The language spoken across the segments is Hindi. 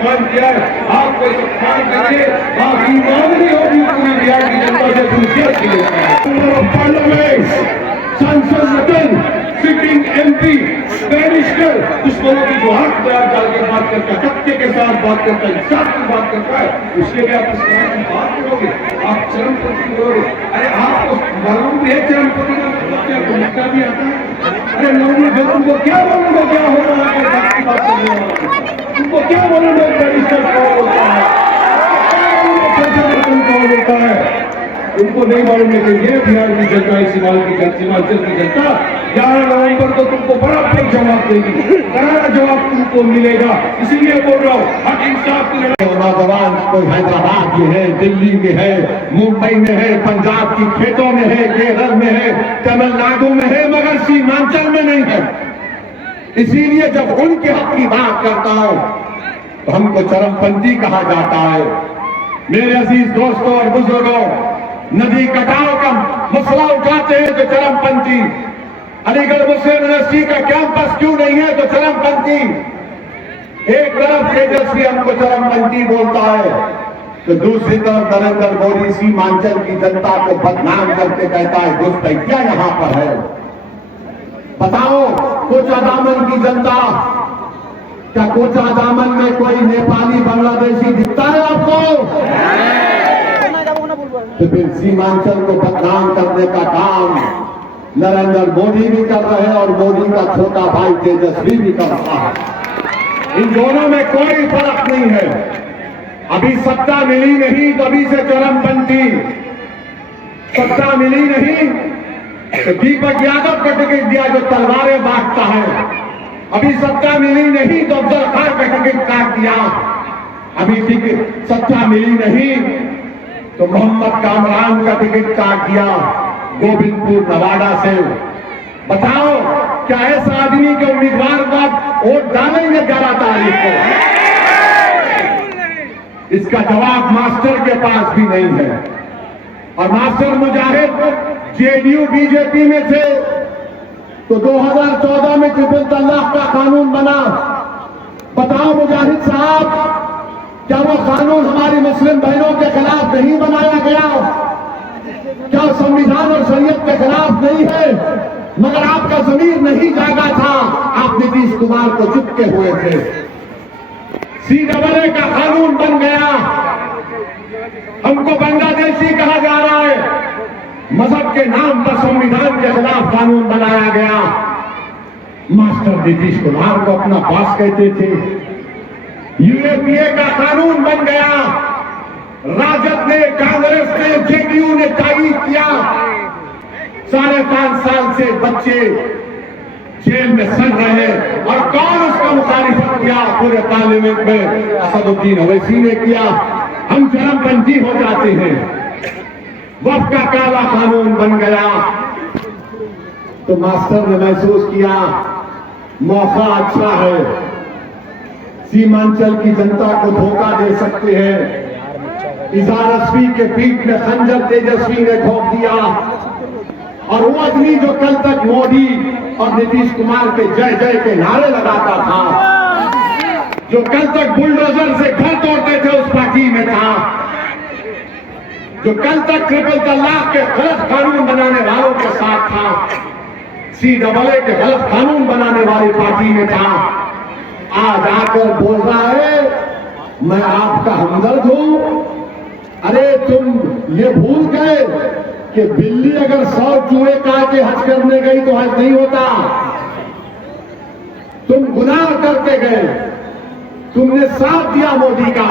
सम्मान किया है, आपको सम्मान करके आपकी मांगनी होगी पूरी बिहार की जनता से दुनिया की सांसद रतन सिटिंग एमपी बैरिस्टर दुश्मनों की जो हाथ बयान डाल के बात करता है, सत्य के साथ बात करता है, इंसाफ की बात करता है, उसके लिए आप इस तरह की बात करोगे, आप चरमपंथी करोगे। अरे आपको मालूम है चरमपंथी का मतलब क्या, आपको लिखना भी आता है? अरे लोगों को तुमको क्या मालूम है क्या हो रहा है, बात की बात करने वाला तुमको क्या मालूम है बैरिस्टर कौन होता है, कौन होता है? उनको नहीं मालूम है कि ये बिहार की जनता, सीमांचल की जनता 11 नवंबर को तुमको बड़ा फिर जवाब देगी, करारा जवाब तुमको मिलेगा। इसीलिए बोल रहा हूँ हक इंसाफ की लड़ाई। नौजवान कोई हैदराबाद में है, दिल्ली में है, मुंबई में है, पंजाब की खेतों में है, केरल में है, तमिलनाडु में है, मगर सीमांचल में नहीं है। इसीलिए जब उनके हक की बात करता हूं तो हमको चरमपंथी कहा जाता है। मेरे अजीज दोस्तों और बुजुर्गों, नदी कटाव का मसला उठाते हैं तो चरमपंथी, अलीगढ़ मुस्लिम यूनिवर्सिटी का कैंपस क्यों नहीं है तो चरमपंथी, एक तरफ तेजस्वी हमको चरमपंथी बोलता है तो दूसरी तरफ नरेंद्र मोदी सीमांचल की जनता को बदनाम करके कहता है घुसपैठिया यहां पर है। बताओ कोचा दामन की जनता, क्या कोचा दामन में कोई नेपाली बांग्लादेशी दिखता है आपको? तो फिर सीमांचल को बदनाम करने का काम नरेंद्र मोदी भी कर रहे हैं और मोदी का छोटा भाई तेजस्वी भी कर रहा है। इन दोनों में कोई फर्क नहीं है। अभी सत्ता मिली नहीं तो अभी से चरमपंथी, सत्ता मिली नहीं तो दीपक यादव को टिकट दिया जो तलवारें बांटता है, अभी सत्ता मिली नहीं तो अफजल खान का टिकट काट दिया, अभी टिकट सत्ता मिली नहीं तो मोहम्मद कामरान का टिकट काट दिया गोविंदपुर नवादा से। बताओ क्या ऐसा आदमी के उम्मीदवार को आप वोट डालेंगे 11 तारीख को? इसका जवाब मास्टर के पास भी नहीं है। और मास्टर मुजाहिद जेडीयू बीजेपी में थे तो 2014 में ट्रिपल तलाक का कानून बना। बताओ मुजाहिद साहब, क्या वो कानून हमारी मुस्लिम बहनों के खिलाफ नहीं बनाया गया? क्या संविधान और शरीयत के खिलाफ नहीं है? मगर आपका जमीर नहीं जागा था, आप नीतीश कुमार को चुपके हुए थे। CAA का कानून बन गया, हमको बांग्लादेशी कहा जा रहा है, मजहब के नाम पर संविधान के खिलाफ कानून बनाया गया। मास्टर नीतीश कुमार को अपना बॉस कहते थे। UAPA का कानून बन गया, राजद ने, कांग्रेस ने, जेडीयू ने तारीफ किया। 5.5 साल से बच्चे जेल में सड़ रहे हैं और कौन उसका मुखालिफत किया? पूरे पार्लियामेंट में असदुद्दीन ओवैसी ने किया। हम चरमपंथी हो जाते हैं। वक्फ का काला कानून बन गया तो मास्टर ने महसूस किया मौका अच्छा है, सीमांचल की जनता को धोखा दे सकते हैं। इजारस्वी के पीठ में खंजर तेजस्वी ने ठोक दिया और वो आदमी जो कल तक मोदी और नीतीश कुमार के जय जय के नारे लगाता था, जो कल तक बुलडोजर से घर तोड़ते थे, उस पार्टी में था, जो कल तक ट्रिपल तलाक के गलत कानून बनाने वालों के साथ था, CAA के गलत कानून बनाने वाली पार्टी में था, आज आकर बोल रहा है मैं आपका हमदर्द हूं। अरे तुम ये भूल गए कि बिल्ली अगर 100 चूहे काटे हज करने गई तो हज नहीं होता। तुम गुनाह करके गए, तुमने साथ दिया मोदी का,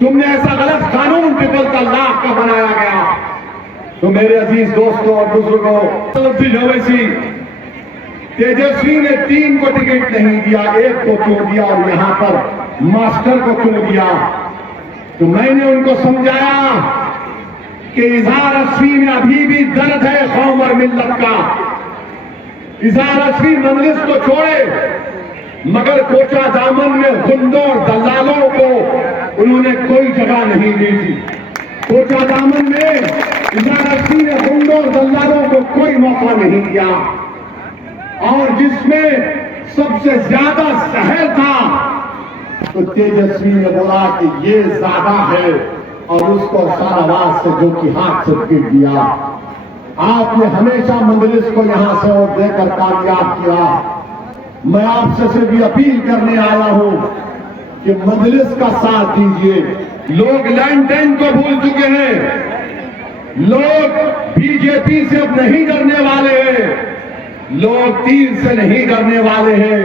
तुमने ऐसा गलत कानून ट्रिपल तलाक का बनाया गया। तो मेरे अजीज दोस्तों और बुजुर्गों, ओवैसी तेजस्वी ने 3 को टिकट नहीं दिया, 1 को क्यों दिया और यहां पर मास्टर को क्यों दिया? तो मैंने उनको समझाया कि इजहार असफी में अभी भी दर्द है कौम और मिल्लत का। इजहार असफी मजलिस को छोड़े, मगर कोचा दामन में गुंडों दलालों को उन्होंने कोई जगह नहीं दी थी। कोचा दामन में इजहार असफी ने गुंडों दलालों को कोई मौका नहीं दिया। और जिसमें सबसे ज्यादा जहर था तो तेजस्वी ने बोला कि ये ज्यादा है और उसको शाहनवाज से जो कि हाथ से गिर दिया। आपने हमेशा मजलिस को यहां से और देकर कामयाब किया। मैं आपसे सिर्फ ये अपील करने आया हूं कि मजलिस का साथ दीजिए। लोग लैंड को भूल चुके हैं, लोग बीजेपी से अब नहीं डरने वाले हैं, लोग तीर से नहीं डरने वाले हैं,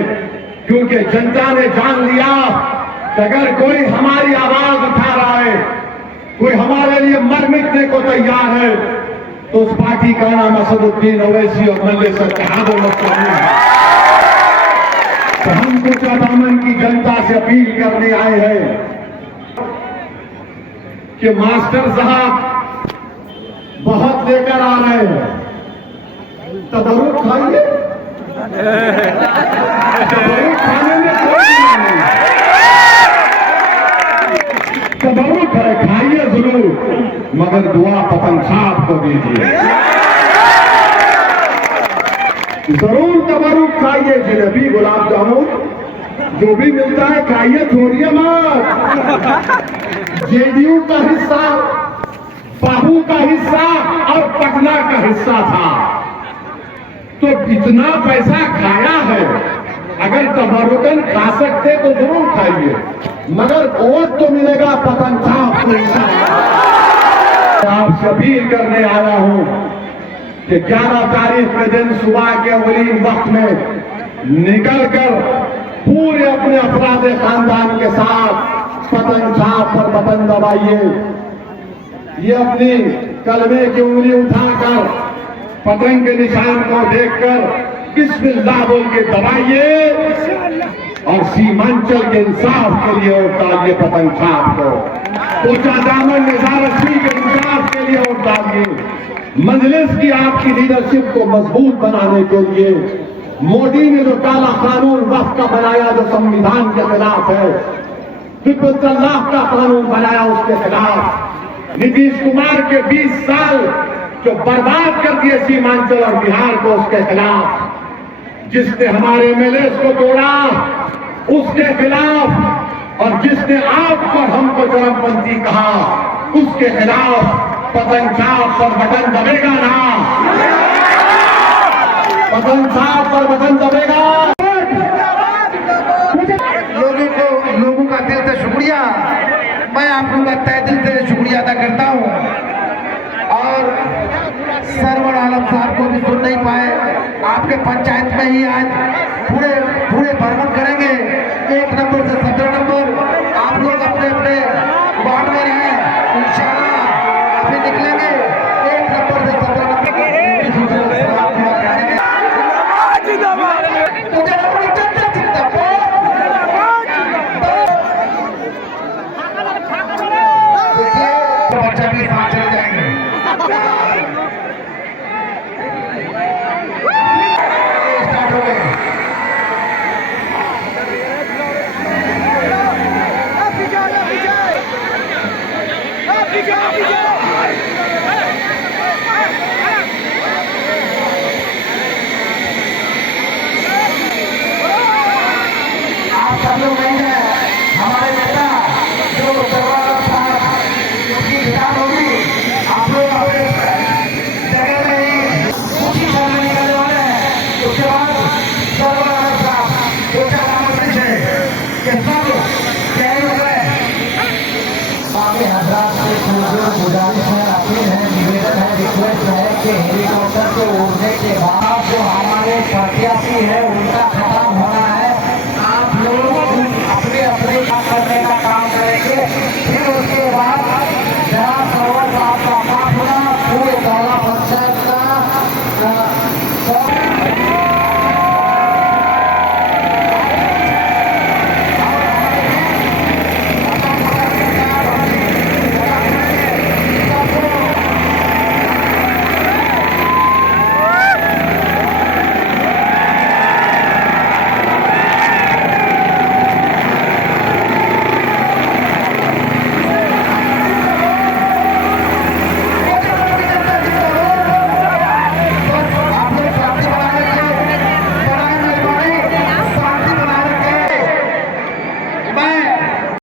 क्योंकि जनता ने जान लिया कि अगर कोई हमारी आवाज उठा रहा है, कोई हमारे लिए मर मिटने को तैयार है, तो उस पार्टी का नाम असदुद्दीन ओवैसी और मजलिस इत्तेहाद मुस्लिमीन है। तो हम कुछ दामन की जनता से अपील करने आए हैं कि मास्टर साहब बहुत लेकर आ रहे हैं, तबरुक खाइए, तबरुक खाने में कोई नहीं, तबरुक है, खाइए जरूर, मगर दुआ पतंग साहब को दीजिए। जरूर तबरुक खाइए, जलेबी गुलाब जामुन जो भी मिलता है खाइए, छोड़िए मत। जेडीयू का हिस्सा, बाबू का हिस्सा और पटना का हिस्सा था, तो इतना पैसा खाया है, अगर तबरुकन खा सकते तो जरूर खाइए, मगर वोट तो मिलेगा पतंग साहब को। आपसे अपील करने आया हूं कि 11 तारीख के दिन सुबह के अवलीन वक्त में निकलकर पूरे अपने अपराध खानदान के साथ पतंग साहब पर बटन दबाइए। ये अपनी कलमे की उंगली उठाकर पतंग के निशान को देखकर बिस्मिल्लाह बोल के दबाइए और सीमांचल के इंसाफ के लिए वोट डालिए पतंग साहब को। कोचा दामन निजारसी के इंसाफ के लिए वोट डालिए। मजलिस की आपकी लीडरशिप को मजबूत बनाने के लिए मोदी ने जो काला कानून वक्त का बनाया, जो संविधान के खिलाफ है, ट्रिपल तलाक का कानून बनाया उसके खिलाफ, नीतीश कुमार के 20 साल जो बर्बाद कर दिए सीमांचल और बिहार को, उसके खिलाफ, जिसने हमारे एमएलए को तोड़ा उसके खिलाफ, और जिसने आपको हमको चरमपंथी कहा उसके खिलाफ पतंग साहब पर बटन दबेगा ना, पतंग साहब पर बटन दबेगा। लोगों का दिल से शुक्रिया, मैं आप लोगों का तहे दिल से शुक्रिया अदा करता हूँ। और सरवर आलम साहब को भी सुन नहीं पाए, आपके पंचायत में ही आज पूरे भ्रमण करेंगे। 1 नंबर से 17 नंबर आप लोग अपने अपने वार्ड में हैं, इंशाल्लाह अभी निकलेंगे। 1 नंबर से 17 नंबर बच्चा भी साथ चले जाएंगे। स्टार्ट हो गए। आप सब लोग नहीं हैं, हमारे नेता जो सरवार साहब उसकी किताब होगी, आप लोग अपने जगह में ही कुछ ही समय निकलने वाले हैं। उसके बाद सरवार साहब दो चार आमंत्रित है कि सब तैयारी हो गए। बाकी हजरात से गुजारिश है, अपील है, निवेदन है, रिक्वेस्ट है कि हेलीकॉप्टर को उड़ने के बाद जो हमारे प्रत्याशी है उनका खत्म होना